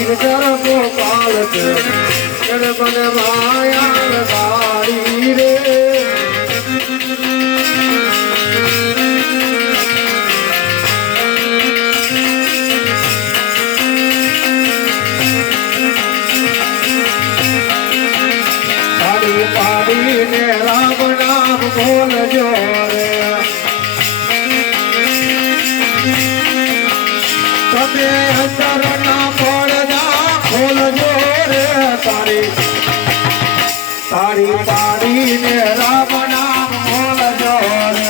ગિરધર ગોપાલ છે એને મને માયા લગાડી રે તારી પાડીને રામ નામ બોલજો રે તમે અંદર ના પડદા ખોલજો રે તારી પાડીને રામ નામ બોલજો રે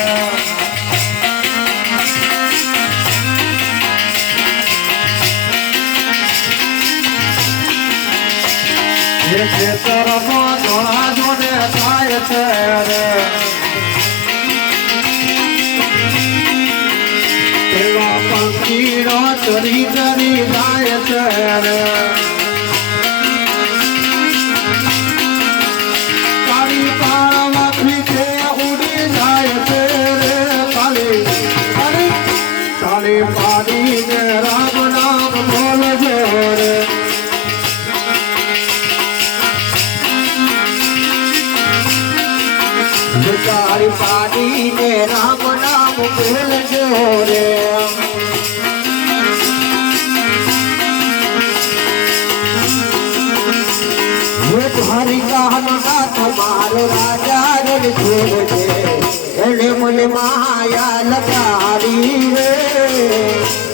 જે ખેતરમાં ધોળા જોડે થાય છે રે એવા પંખીનો ચરી ચરી જાય છે રે તારી પાળવાથી તે ઉડી જાય છે રે તારી પાડીને રામ નામ બોલજો રે તારી પાડીને રામ નામ બોલજો રે તારી કાહના તમારો રાજા રે જોર છે એને મને માયા લગાડી રે